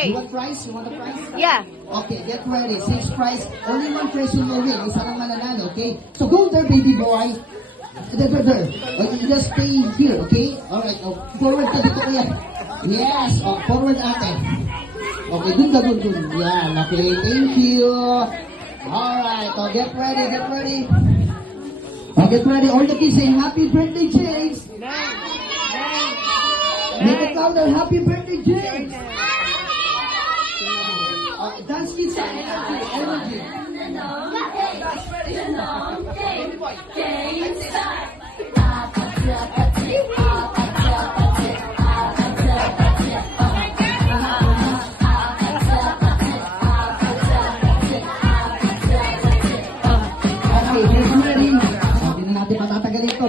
Okay. You want prize? You want a prize? Yeah. Okay, get ready. 6 prize. Only one person will win. Isa lang mananalo, okay? So go there, baby boy. There. Okay, you just stay here, okay? Alright, oh, forward ka dito kuya. Yes, oh, forward ate. Okay, dun. Yan, okay, thank you. Alright, oh, get ready. Oh, get ready. All the kids say, happy birthday, James. Make it louder, happy birthday, James. Dance kids, energy.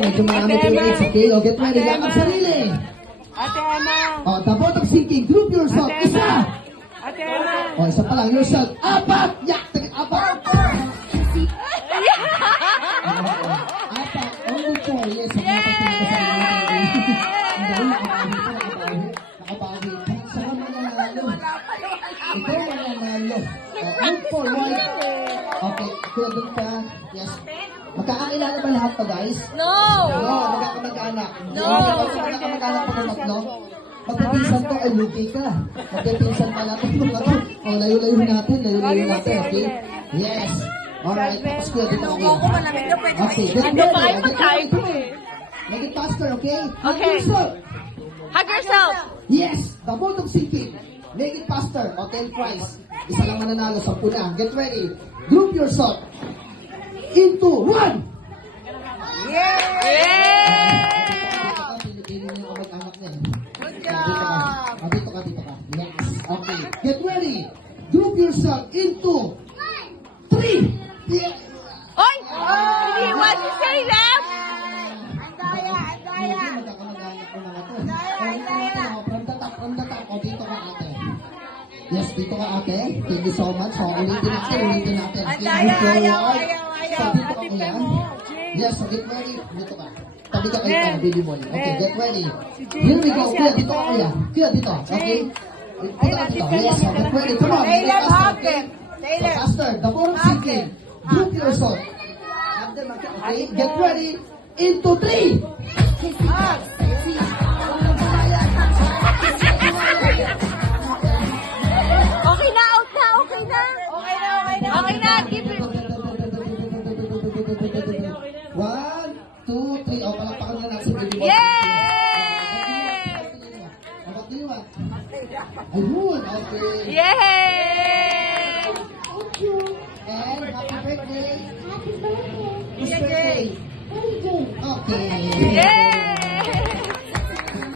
Medyo marami tickets, okay? O, get ready. Yakap sarili. Ate Emma. O, the bottom sinking. Group yourself. Isa. Ate Emma. O, isa pa lang. Yourself. Apat. Yak. Apat. Apat. Only 4. Yes. Nakabawi. Saka mananalo. Ikaw mananalo. Look forward. Okay. Kuya doon ka. Yes. Magkakakilala ba lahat to, guys? No. Magkakamag-anak. No. Magkakamag-anak pa naman, no? Magpipinsan to, ay lugi ka. Magpipinsan pala to. O, layo-layo natin, okay? Yes. Alright, tapos kuya, dito ako. Okay, get ready. Make it faster, okay? Okay. Hug yourself. Yes, the bottom sinking. Make it faster. Okay, prize. Isa lang mananalo, 10 na. Get ready. Group yourself into 1. Good job. Dito ka. Yes. Okay. Get ready. Group yourself into 3. Yeah. Oy! Hindi what you say, left? From the top. O, dito ka, ate. Yes, dito ka, ate. Thank you so much. O, ulitin natin. Ayaw. So, dito ka, kuya. Yes, so get ready. Dito ka. Tabi ka kayo, Billy Boy. Okay, get ready. Here we go. Kuya, dito ka, kuya. Kuya, dito. Okay? Dito. Yes, so get ready. Come on. So, faster. The bottom sinking. Group yourself. Okay, get ready. Into 3. Okay na, out na. Okay na, keep it. 1, 2, 3. O, palakpakan na natin. Yay! Ayun, okay. Yay! And happy birthday. Happy birthday. Whose birthday? Thank you. Okay. Yay!